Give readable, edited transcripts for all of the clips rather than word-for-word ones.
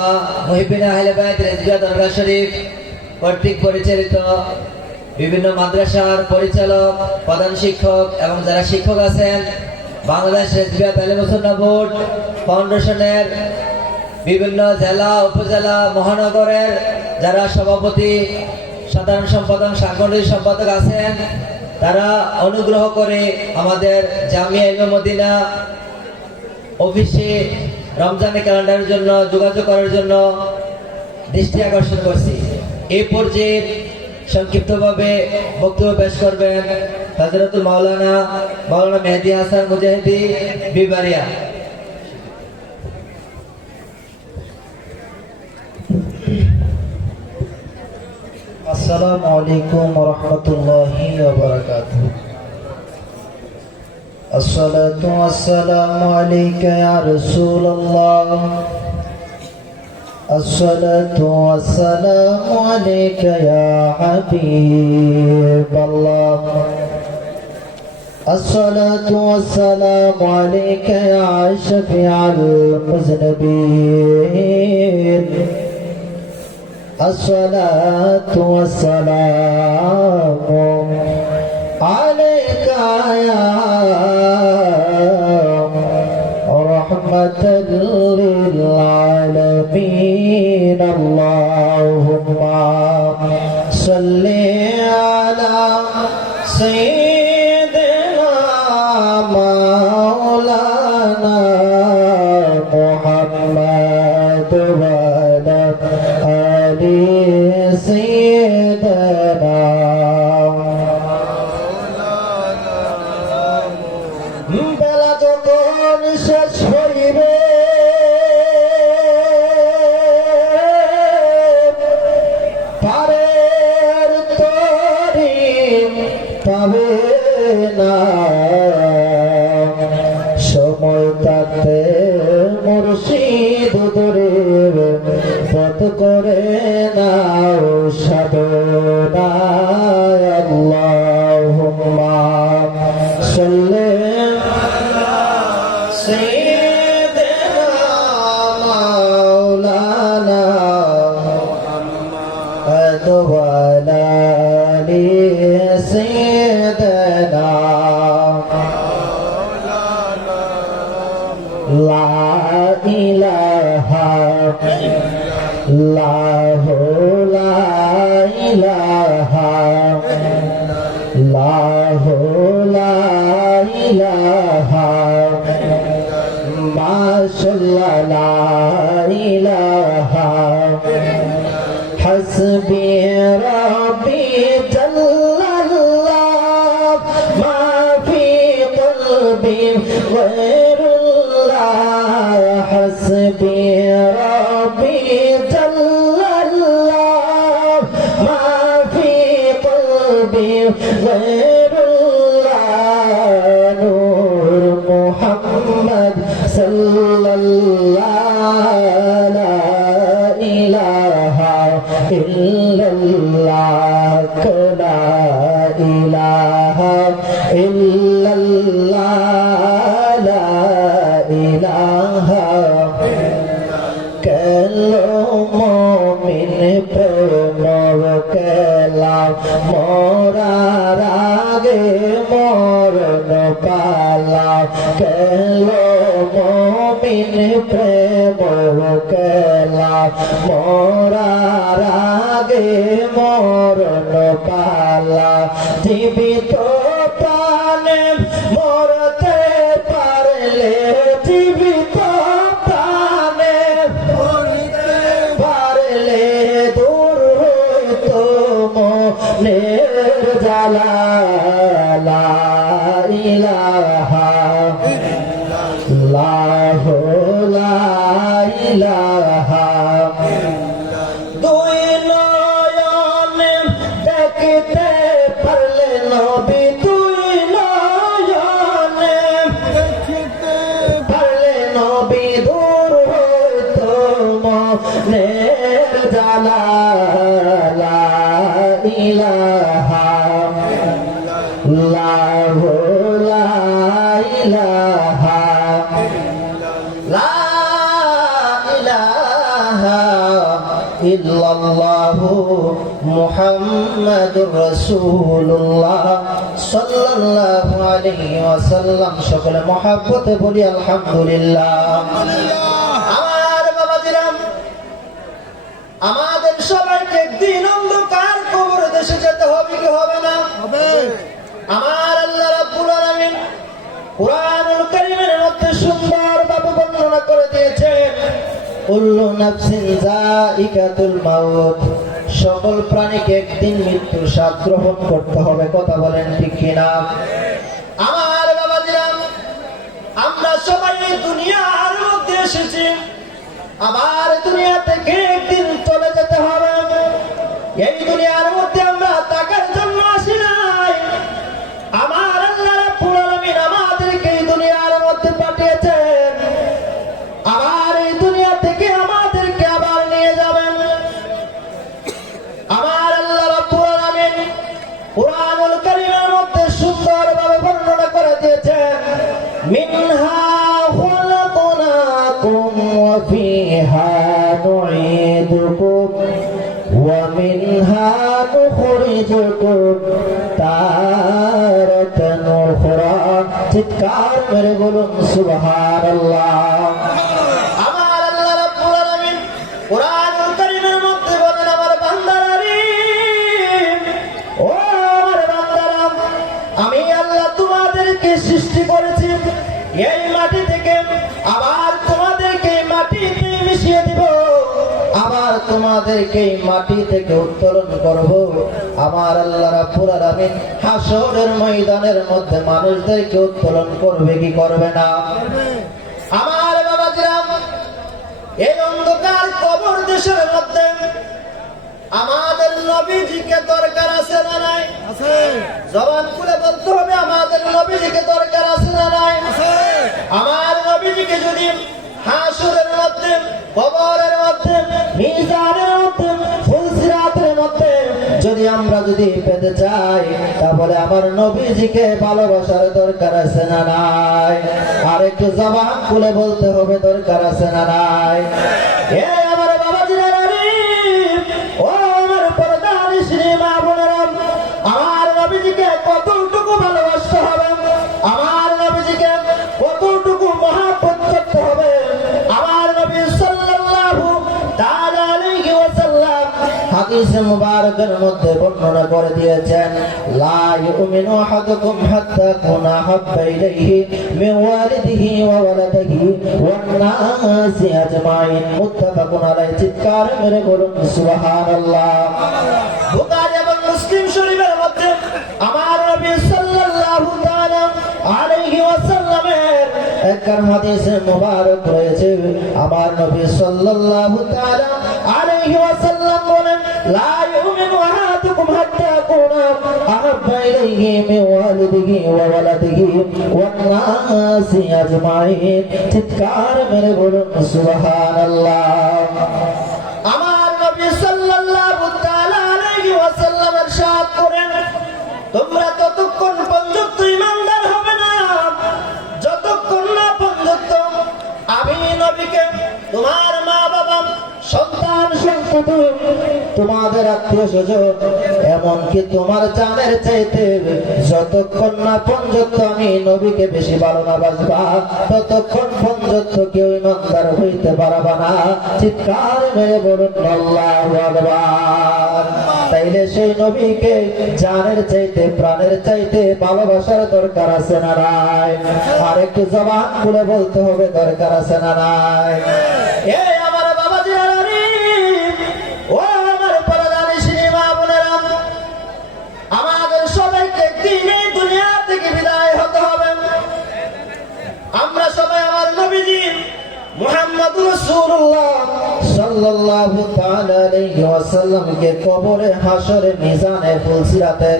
বাবা মুহিবিন আহলে বাইত রেজবিয়া দরগা শরীফ কর্তৃক পরিচালিত বিভিন্ন মাদ্রাসার পরিচালক, প্রধান শিক্ষক এবং যারা শিক্ষক আছেন, বাংলাদেশ রেজবিয়া তালিম সুন্নাহ বোর্ড ফাউন্ডেশনের বিভিন্ন জেলা, উপজেলা, মহানগরের যারা সভাপতি, সাধারণ সম্পাদক, সাংগঠনিক সম্পাদক আছেন, তারা অনুগ্রহ করে আমাদের জামিয়া ইলমে মদিনা অফিসে রমজানের ক্যালেন্ডারের জন্য যোগাযোগ করার জন্য দৃষ্টি আকর্ষণ করছি। এই পর্যায়ে সংক্ষিপ্তভাবে বক্তব্য পেশ করবেন হযরতুল মাওলানা মেহেদী হাসান মুজাহিদি বিবারিয়া। আসসালামু আলাইকুম ওয়া রাহমাতুল্লাহি ওয়া বারাকাতুহু। আসসালাতু ওয়াসসালামু আলাইকা ইয়া রাসূলুল্লাহ। আসসালাতু ওয়াসসালামু আলাইকা ইয়া হাবিবাল্লাহ। আসসালাতু ওয়াসসালামু আলাইকা ইয়া শাফিআল মুযনিবিন। الصلاة والسلام عليك يا رحمة للعالمين. اللهم صل على سيدنا مولانا محمد وعلى سيدنا বেলা যখন শেষ হইবে পারের তরি পাবে না, সময় থাকতে মুর্শিদ ধরে পথ করে নাও সাধনা। আল্লাহুম্মা সাল্লি আলা সাইয়্যিদিনা মাওলানা মুহাম্মদ ওয়া আলা আলি সাইয়্যিদিনা। লা ইলাহা ইল্লাল্লাহু লা ইলাহা ইল্লাল্লাহু লা ইলাহা মাশাআল্লাহ লা ইলাহা হাসবি রাব্বি জাল্লাল্লাহ মা ফি কলবি গায়রুল্লাহ। হাসবি রাব্বি জাল্লাল্লাহ মা ফি কলবি গায়রুল্লাহ। নূর মুহাম্মদ সাল্লাল্লাহু লা ইলাহা ইল্লাল্লাহ লা ইলাহা ইল্লাল্লাহ লা ইলাহা। কেলো মুমিন প্রেম কেলা মরার আগে মরণ পালা। কেলো মুমিন প্রেম কেলা মরার আগে মরণ পালা। জীবিত প্রাণে মরতে পারলে, জীবিত প্রাণে মরতে পারলে দূর হইতো মনের জ্বালা। লা ইলাহা ইল্লাল্লাহু লা ইলাহা। দুই নয়নে দেখতে পারলে নবী, দুই নয়নে দেখতে পারলে নবী দূর হইতো মনের জ্বালা। লা ইলাহা ইল্লাল্লাহু লা ইলাহা লা ইলাহা ইল্লাল্লাহু মুহাম্মাদুর রাসূলুল্লাহ সাল্লাল্লাহু আলাইহি ওয়াসাল্লাম। সকলে মহব্বতে বলি আলহামদুলিল্লাহ। আমার বাবাজিরা, আমাদের সবাইকে একদিন অন্ধকার কবর দেশে যেতে হবে কি হবে না? আমার আল্লাহ রাব্বুল আলামিন কুরআনুল কারীমের মধ্যে সুন্দরভাবে বর্ণনা করে দিয়েছেন, কুল্লু নাফসিন যায়িকাতুল মাউত, সকল প্রাণীকে একদিন মৃত্যুর স্বাদ গ্রহণ করতে হবে। কথা বলেন ঠিক কিনা? আমার বাবাজিরা, আমরা সবাই এই দুনিয়ার মধ্যে এসেছি, আবার দুনিয়া থেকে একদিন চলে যেতে হবে। এই দুনিয়ার মধ্যে আমরা টাকার জন্য আসি নাই। আমার আল্লাহ রাব্বুল আলামিন আমাদেরকে এই দুনিয়ার মধ্যে পাঠিয়েছেন, আবার এই দুনিয়া থেকে আমাদেরকে আবার নিয়ে যাবেন। আমার আল্লাহ রাব্বুল আলামিন কুরআনুল কারীমের মধ্যে সুন্দরভাবে বর্ণনা করে দিয়েছেন, মিনহা খুলাকনাকুম ওয়া ফিহা নুঈদুকুম ওয়া মিনহা নুখরিজুকুম তারাতান উখরা। চিৎকার মেরে বলুন সুবহানাল্লাহ। আমার আল্লাহ রাব্বুল আলামিন কুরআনুল কারীমের মধ্যে বলেন, আমার বান্দারা, ও আমার বান্দারা, আমি আল্লাহ তোমাদেরকে সৃষ্টি করেছি এই মাটি থেকে, আবার তোমাদেরকে এই মাটিতে মিশিয়ে দিব, আবার তোমাদেরকে এই মাটি থেকে উত্তোলন করব। আমার আল্লাহ রাব্বুল আলামিন হাসরের ময়দানের মধ্যে মানুষদেরকে উত্তোলন করবে কি করবে না? আমার বাবাজিরা, এই অন্ধকার কবর দেশের মধ্যে আমাদের নবীজিকে দরকার আছে না নাই? আছে। জবান খুলে বলতে হবে, আমাদের নবীজিকে দরকার আছে না নাই? আছে। আমার নবীজিকে যদি হাসরের মধ্যে, কবরের মধ্যে, মিজানের মধ্যে, ফুলসিরাতের মধ্যে যদি আমরা পেতে চাই, তাহলে আমার নবীজিকে ভালোবাসার দরকার আছে না নাই? আর একটু জবান খুলে বলতে হবে, দরকার আছে না নাই? এ আমার বাবাজিরা, ও আমার পর্দানিশী মা বোনেরা, আমার নবীজিকে কতটুকু ভালোবাসতে হবে, আমার নবীজিকে কতটুকু মহব্বত করতে হবে। আমার নবী সাল্লাল্লাহু তাআলা আলাইহি ওয়াসাল্লাম হাদিস মুবারকের মধ্যে বর্ণনা করে দিয়েছেন, লা ইউমিনু আহাদুকুম হাত্তা কুনা হাব্বা ইলাইহি মিন ওয়ালিদিহি ওয়া ওয়ালাদিহি ওয়ান নাসি আজমাইন। মুত্তাফাকুন আলাইহি। চিৎকার মেরে বলুন সুবহানাল্লাহ। বুখারী এবং মুসলিম শরীফের মধ্যে আমার নবী সাল্লাল্লাহু তাআলা আলাইহি ওয়াসাল্লামের একখান হাদিস মুবারক রয়েছে। আমার নবী সাল্লাল্লাহু তাআলা আলাইহি ওয়াসাল্লাম বলেন, লা ইউমিনু আহাদুকুম হাত্তা আকুনা আহাব্বা ইলাইহি মিন ওয়ালিদিহি ওয়া ওয়ালাদিহি ওয়ান নাসি আজমাইন। চিৎকার মেরে বলুন সুবহানাল্লাহ। আমার নবী সাল্লাল্লাহু তাআলা আলাইহি ওয়াসাল্লাম ইরশাদ করেন, তোমরা ততক্ষণ পর্যন্ত ঈমানদার হবে না যতক্ষণ না পর্যন্ত আমি নবীকে, তোমার মা বাবা, সন্তান সন্ততি, তোমাদের আত্মীয় স্বজন, এমনকি তোমার জানের চাইতে যতক্ষণ না পর্যন্ত আমি নবীকে বেশি ভালো না বাসবা, ততক্ষণ পর্যন্ত কেউ ঈমানদার হইতে পারবা না। চিৎকার মেরে বলুন আল্লাহু আকবার। তাইলে সেই নবীকে জানের চাইতে, প্রাণের চাইতে ভালোবাসার দরকার আছে না নাই? আর একটু জবান খুলে বলতে হবে, দরকার আছে না নাই? এই আমার বাবাজিরা, ও আমার পর্দানিশী মা বোনেরা, আমাদের সবাইকে একদিন এই দুনিয়া থেকে বিদায় হতে হবে। আমরা সবাই আমার নবীজি মুহাম্মদুর রাসূলুল্লাহ সাল্লাল্লাহু তাআলা আলাইহি ওয়াসাল্লামকে কবরে, হাসরে, মিজানে, ফুলসিরাতে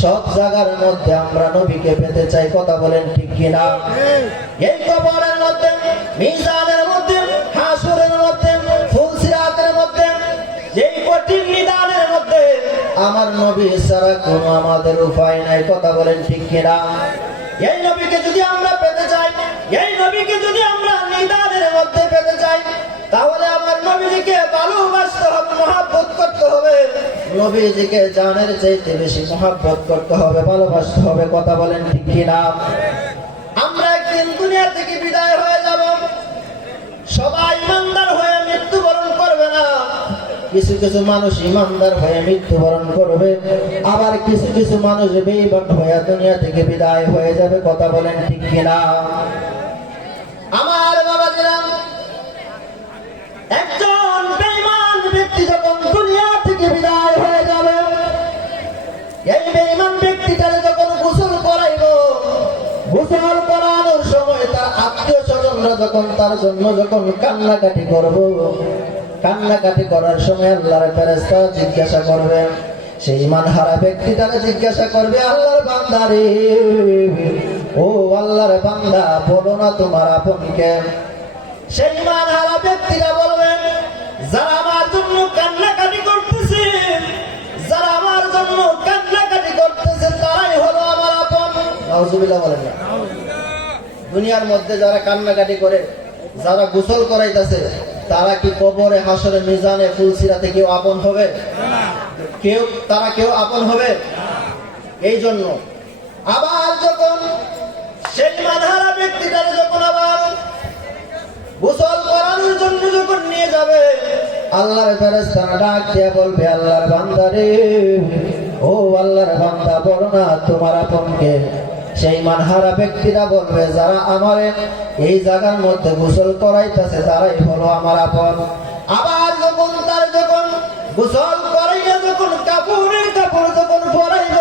সব জায়গার মধ্যে আমরা নবীকে পেতে চাই। কথা বলেন ঠিক কিনা? এই কবরের মধ্যে, মিজানের মধ্যে, হাসরের মধ্যে, ফুলসিরাতের মধ্যে, এই কঠিন নিদানের মধ্যে আমার নবী ছাড়া কোনো আমাদের উপায় নাই। কথা বলেন ঠিক কিনা? এই নবীকে যদি আমরা পেতে চাই, এই নবীকে যদি আমরা নিদানের মধ্যে পেতে চাই, তাহলে আমার নবীজিকে ভালোবাসতে হবে, নবীজিকে জানের চাইতে বেশি মহব্বত করতে হবে, ভালোবাসতে হবে। কথা বলেন ঠিক কিনা? আমরা একদিন দুনিয়া থেকে বিদায় হয়ে যাব, সবাই ইমানদার হয়ে মৃত্যুবরণ করবে না। কিছু কিছু মানুষ ইমানদার হয়ে মৃত্যুবরণ করবে, আবার কিছু কিছু মানুষ বেঈমান হয়ে দুনিয়া থেকে বিদায় হয়ে যাবে। কথা বলেন ঠিক কিনা? আমার বাবাজিরা, একজন বেঈমান ব্যক্তি যখন দুনিয়া থেকে বিদায় হয়ে যাবে, এই বেঈমান ব্যক্তিটারে যখন গোসল করাইব, গোসল করানোর সময় তার আত্মীয় স্বজনরা যখন তার জন্য যখন কান্নাকাটি করব, কান্নাকাটি করার সময় আল্লাহর ফেরেশতা জিজ্ঞাসা করবে, সেই ইমানহারা ব্যক্তিটারে জিজ্ঞাসা করবে, আল্লাহর বান্দা রে, ও আল্লাহর বান্দা, বলো না তোমার আপনকে। সেই ইমানহারা ব্যক্তিরা বলবেন, যারা আমার জন্য কান্নাকাটি করতেছে, যারা আমার জন্য কান্নাকাটি করতেছে, তারাই হলো আমার আপন। নাউজুবিল্লাহ বলেন না। দুনিয়ার মধ্যে যারা কান্নাকাটি করে, যারা গোসল করাইতেছে, তারা কি কবরে, হাসরে, মিজানে, ফুলসিরাতে কেউ আপন হবে? তারা কেউ আপন হবে? এই জন্য আবার যখন সেই ইমানহারা ব্যক্তিটারে যখন আবার গোসল করানোর জন্য যখন নিয়ে যাবে, আল্লাহর ফেরেশতারা ডাক দিয়ে বলবে, আল্লাহর বান্দা রে, ও আল্লাহর বান্দা, বলো না তোমার আপনকে। সেই ইমানহারা ব্যক্তিরা বলবে, যারা আমার এই জায়গার মধ্যে গোসল করাইতেছে, তারাই হলো আমার আপন। আবার যখন তার যখন গোসল করাইয়া যখন কাপড়ের কাপড় যখন পরাইব,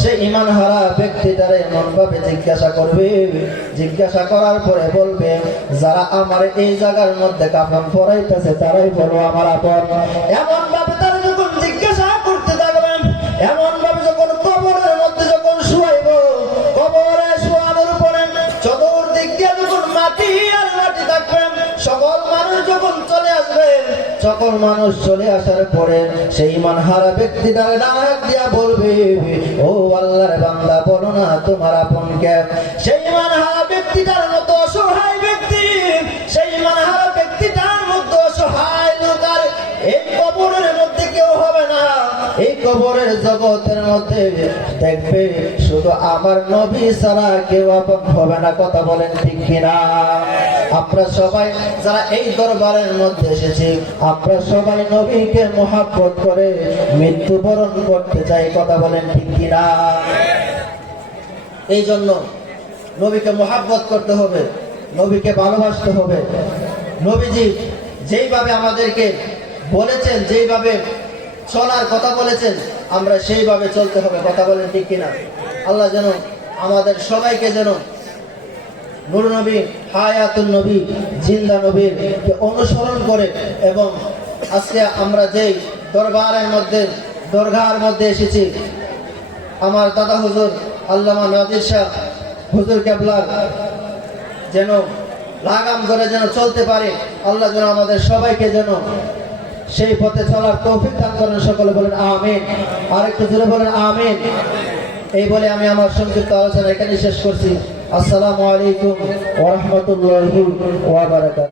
সেই ইমানহারা ব্যক্তিটারে এমন ভাবে জিজ্ঞাসা করবে, জিজ্ঞাসা করার পরে বলবে, যারা আমার এই জায়গার মধ্যে কাফন পরাইতেছে, তারাই হলো আমার আপন। এমন ভাবে তারা যখন জিজ্ঞাসা করতে থাকবেন, এমন ভাবে যখন কবরের মধ্যে যখন শুয়াইব, কবরে শোয়ানোর পরে চতুর্দিক দিয়ে যখন মাটি আর মাটি থাকবেন, সকল মানুষ যখন চলে আসবে, সকল মানুষ চলে আসার পরে সেই ইমানহারা ব্যক্তিটা ডাক দিয়া বলবে, ও আল্লাহর বান্দা, বলো না তোমার আপনকে। সেই ইমানহারা ব্যক্তিটার মতো অসহায় ব্যক্তি, সেই ইমানহারা ব্যক্তিটার মতো অসহায় লোক আর এই কবরের মধ্যে কেউ হবে না। এই কবরের জগতের মধ্যে দেখবে শুধু আমার নবী ছাড়া কেউ আপন হবে না। কথা বলেন ঠিক কিনা? আমরা সবাই যারা এই দরবারের মধ্যে এসেছি, আমরা সবাই নবীকে মহব্বত করে মৃত্যুবরণ করতে চাই। কথা বলেন ঠিক কিনা? এই জন্য নবীকে মহব্বত করতে হবে, নবীকে ভালোবাসতে হবে। নবীজি যেইভাবে আমাদেরকে বলেছেন, যেইভাবে চলার কথা বলেছেন, আমরা সেইভাবে চলতে হবে। কথা বলেন ঠিক কিনা? আল্লাহ যেন আমাদের সবাইকে যেন নূর নবী, হায়াতুন নবী, জিন্দা নবীর অনুসরণ করে, এবং আজকে আমরা যেই দরগার মধ্যে এসেছি, আমার দাদা হুজুর আল্লামা নাদির শাহ হুজুর কেবলার যেন লাগাম ধরে যেন চলতে পারে, আল্লাহ যেন আমাদের সবাইকে যেন সেই পথে চলার তৌফিক দান করেন। সকলে বলেন আমিন। আর একটু জোরে বলেন আমিন। এই বলে আমি আমার সংক্ষিপ্ত আলোচনা এখানে শেষ করছি। আসসালামু আলাইকুম ওয়া রাহমাতুল্লাহি ওয়া বারাকাতুহু।